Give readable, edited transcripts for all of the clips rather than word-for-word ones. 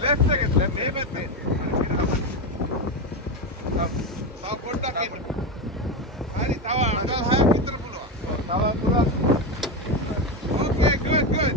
left second, left. මේ පැත්තේ. තව පොඩ්ඩක් එන්න. හරි, තව අඟල් 6ක් විතර පුළුවන්. තව පුළුවන්. Okay, good, good.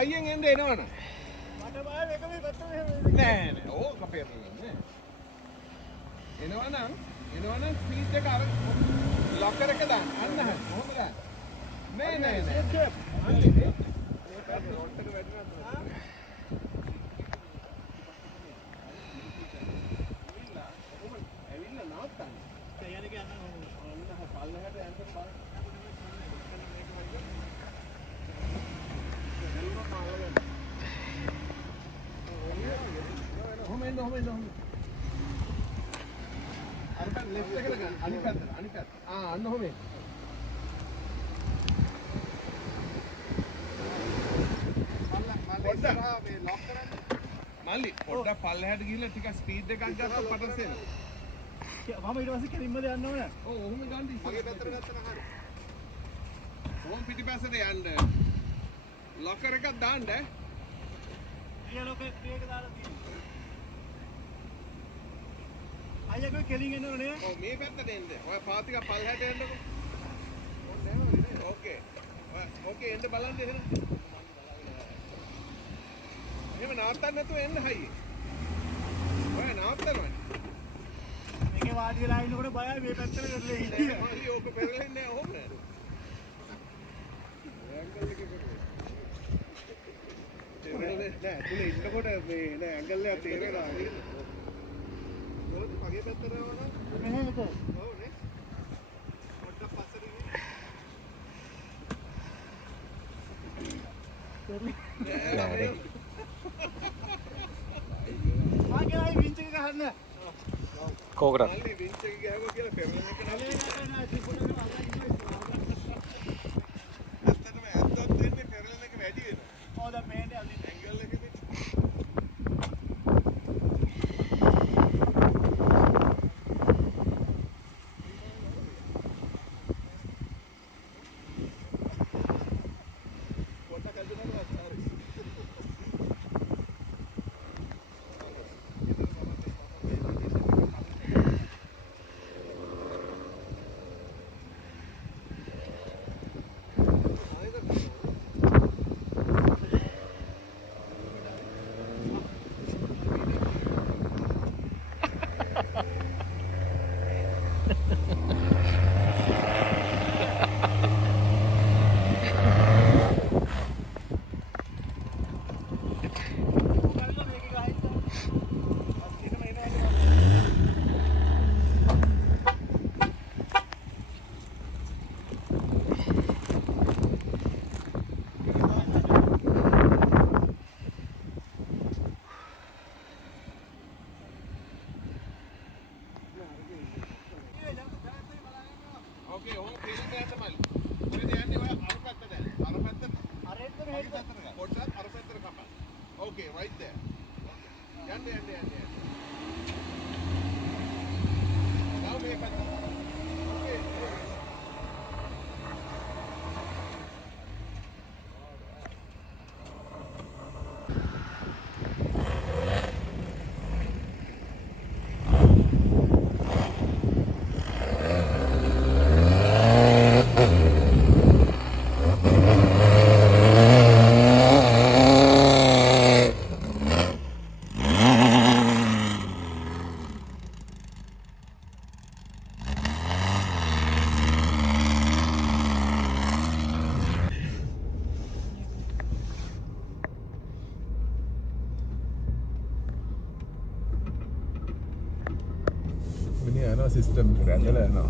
හයියෙන් එන්න එනවනේ. මට බය එක මේ පැත්තට නෑ නෑ. ඕක පෙරලන්නේ. එනවනම් ස්පීඩ් එක අර ලොකර් එක දාන්න. අන්න හරි. කොහොමද දාන්නේ? නෑ නෑ නෑ. මල්ලි මේ පැත්තට රෝඩ් එක වැටෙනවද? ඇවිල්ලා නවත්තන්න. ඒ යන්නේ අන්න පල්ලෙහාට යන්න බලන්න. left එකට ගන්න අනිත් පැත්ත අන්න ඔහොමයි මල්ලි පොඩ්ඩක් පල්ලෙහාට ගිහිල්ලා ටිකක් ස්පීඩ් එකක් ගත්තොත් පටස් එනවා මම ඊට පස්සේ කෙලින්මද යන්න ඕනේ ඔව් ඔහොම ගන්න මගේ පැත්තට ගත්තා හරි ඕම් පිටිපස්සට යන්න ලොකර් එකක් දාන්න ඊය ලොකර් එක දාලා තියෙනවා අයියෝ කෙලින් එන්න ඕනේ ඔව් මේ පැත්තට එන්න ඔය පාතික පල්ලෙහාට යන්නකො ඕනේ නෑ ඕකේ ඕකේ එන්න බලන්න එහෙනම් එහෙම නවත්තන්න නැතුව එන්න හයියේ ඔය නවත්තනවනේ මේකේ වාඩි වෙලා ඉන්නකොට බයයි මේ පැත්තට කරලා ඉන්නේ මල්ලි ඕක පෙරලෙන්නේ නැහැ ඔහොම නෑ ඇන්ගල් එකේ පෙරලෙන්නේ නෑ තුනේ ඉන්නකොට මේ නෑ ඇන්ගල් එක තේරෙනවා නේද මොකද මගේ පැත්තට යනවා මෙහෙමද ඔව් නේ පොඩ්ඩක් පස්සට ඉන්නේ ආගේ වින්ච් එක ගහන්න කෝකට මල්ලි වින්ච් එක ගහගෝ කියලා පෙරලෙන එක නෑ ඇත්තටම ඇත්තත් වෙන්නේ පෙරලෙන එක වැඩි වෙනවා ඔව් දැන් මේනේ අදින් ඇන්ගල් එකේ Okay, ඕක පිළිගන්න මල්ලි. මොකද යන්නේ ඔය අර පැත්තට යන්න. අර පැත්තට. අර පැත්තට පොඩ්ඩක් අර පැත්තට කපන්න. Okay, right there. යන්න. Now මේ පැත්තට. Okay. Ini ano system randala no.